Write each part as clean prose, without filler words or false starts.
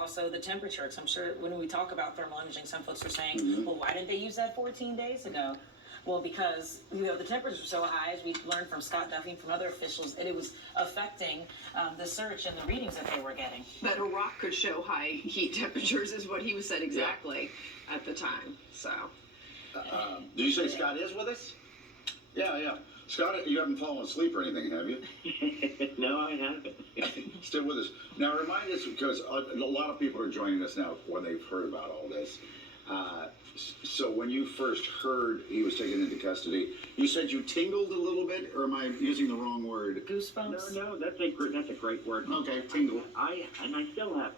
Also the temperature. I'm sure when we talk about thermal imaging, some folks are saying, well, why didn't they use that 14 days ago? Well, because the temperatures were so high, as we learned from Scott Duffy and from other officials, that it was affecting the search and the readings that they were getting. That a rock could show high heat temperatures is what he was said exactly at the time. So. Did you say Scott is with us? Yeah. Scott, you haven't fallen asleep or anything, have you? No, I haven't. Still with us. Now, remind us, because a lot of people are joining us now when they've heard about all this. So when you first heard he was taken into custody, you said you tingled a little bit, or am I using the wrong word? Goosebumps? No, that's a great word. Okay, tingle. I still have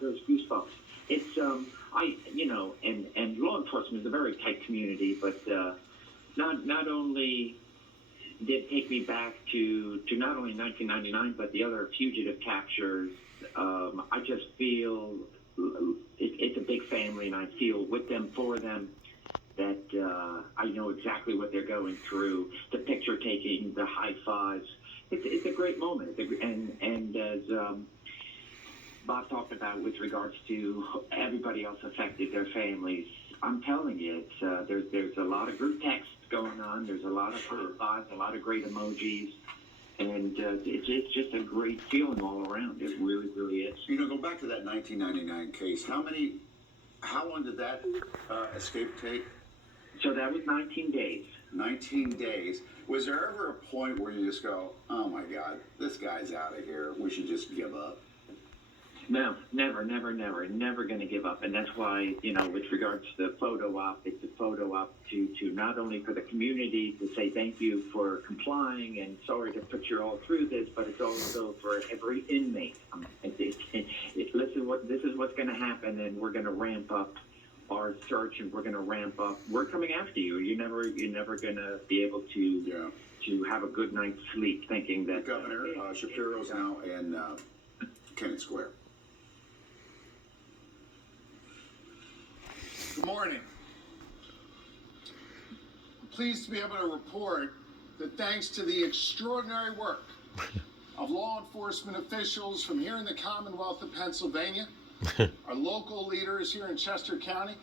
those goosebumps. It's and law enforcement is a very tight community, but not only did it take me back to not only 1999 but the other fugitive captures. I just feel it's a big family, and I feel with them, for them, that I know exactly what they're going through. The picture taking, the high fives. It's a great moment, and as Bob talked about with regards to everybody else affected, their families. I'm telling you, there's a lot of group text going on. There's a lot of high fives, a lot of great emojis. And it's just a great feeling all around. It really, really is. Go back to that 1999 case. How long did that escape take? So that was 19 days. 19 days. Was there ever a point where you just go, oh my God, this guy's out of here. We should just give up? No, never going to give up. And that's why, with regards to the photo op, it's a photo op to not only for the community to say thank you for complying and sorry to put you all through this, but it's also for every inmate. Listen, this is what's going to happen, and we're going to ramp up our search, and we're going to ramp up. We're coming after you. You're never going to be able to have a good night's sleep thinking that Governor Shapiro's now in Kennett Square. Good morning. I'm pleased to be able to report that thanks to the extraordinary work of law enforcement officials from here in the Commonwealth of Pennsylvania, our local leaders here in Chester County,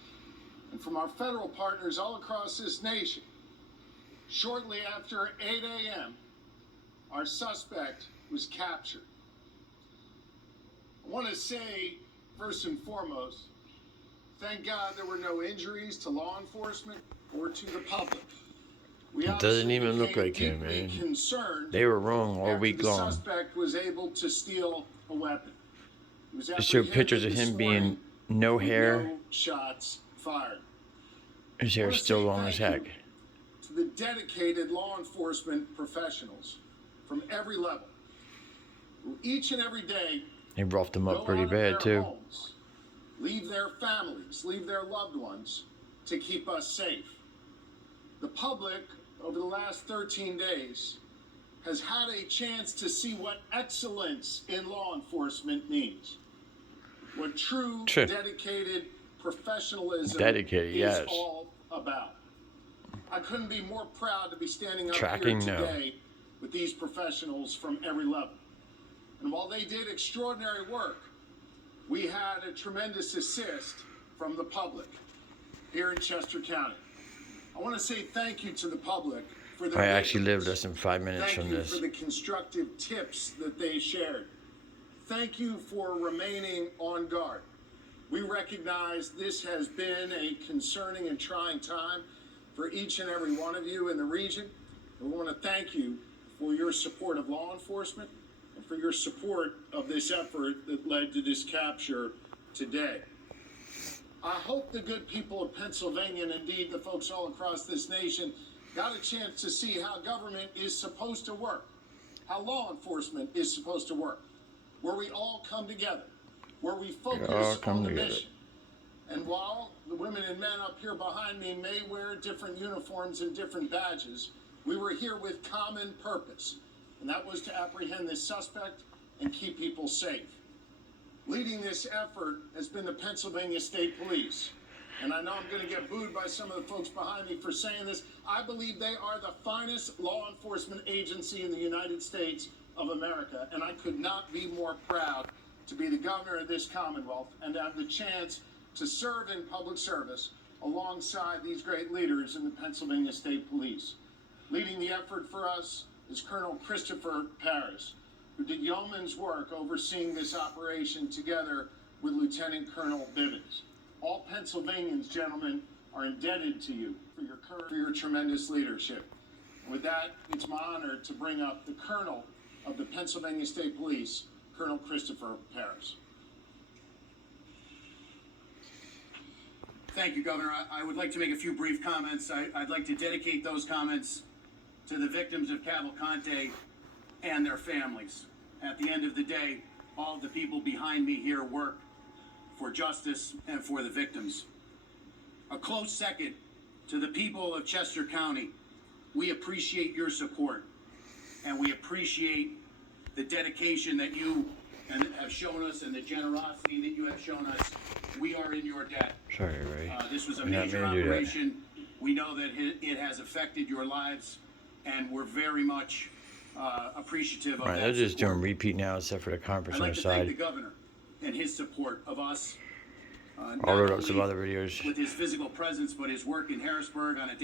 and from our federal partners all across this nation, shortly after 8 a.m., our suspect was captured. I want to say, first and foremost, thank God there were no injuries to law enforcement or to the public. It doesn't even look like him, man. They were wrong all week long. The suspect was able to steal a weapon. They showed pictures of him being no hair. No shots fired. His hair is still long as heck. To the dedicated law enforcement professionals from every level, who each and every day They roughed him up pretty bad too. Homes, leave their families, leave their loved ones to keep us safe. The public, over the last 13 days, has had a chance to see what excellence in law enforcement means. What true, dedicated professionalism is all about. I couldn't be more proud to be standing up here today with these professionals from every level. And while they did extraordinary work, we had a tremendous assist from the public here in Chester County. I want to say thank you to the public for their I actually lived less than 5 minutes from this. Thank you for the constructive tips that they shared. Thank you for remaining on guard. We recognize this has been a concerning and trying time for each and every one of you in the region. And we want to thank you for your support of law enforcement and for your support of this effort that led to this capture today. I hope the good people of Pennsylvania, and indeed the folks all across this nation, got a chance to see how government is supposed to work, how law enforcement is supposed to work, where we all come together, where we focus on the mission. And while the women and men up here behind me may wear different uniforms and different badges, we were here with common purpose, and that was to apprehend this suspect and keep people safe. Leading this effort has been the Pennsylvania State Police. And I know I'm going to get booed by some of the folks behind me for saying this. I believe they are the finest law enforcement agency in the United States of America. And I could not be more proud to be the governor of this Commonwealth and to have the chance to serve in public service alongside these great leaders in the Pennsylvania State Police. Leading the effort for us is Colonel Christopher Paris, who did yeoman's work overseeing this operation together with Lieutenant Colonel Bivens. All Pennsylvanians, gentlemen, are indebted to you for your tremendous leadership. And with that, it's my honor to bring up the Colonel of the Pennsylvania State Police, Colonel Christopher Paris. Thank you, Governor. I would like to make a few brief comments. I'd like to dedicate those comments to the victims of Cavalcante and their families. At the end of the day, all of the people behind me here work for justice and for the victims. A close second to the people of Chester County. We appreciate your support, and we appreciate the dedication that you have shown us and the generosity that you have shown us. We are in your debt. Sorry, Ray. This was a You're not major meant to do that. operation. We know that it has affected your lives, and we're very much appreciative of Right, that they're just support. doing repeat now except for the conference I'd on like the to thank the side. governor and his support of us. I'll load up not some only other videos. with his physical presence, but his work in Harrisburg on a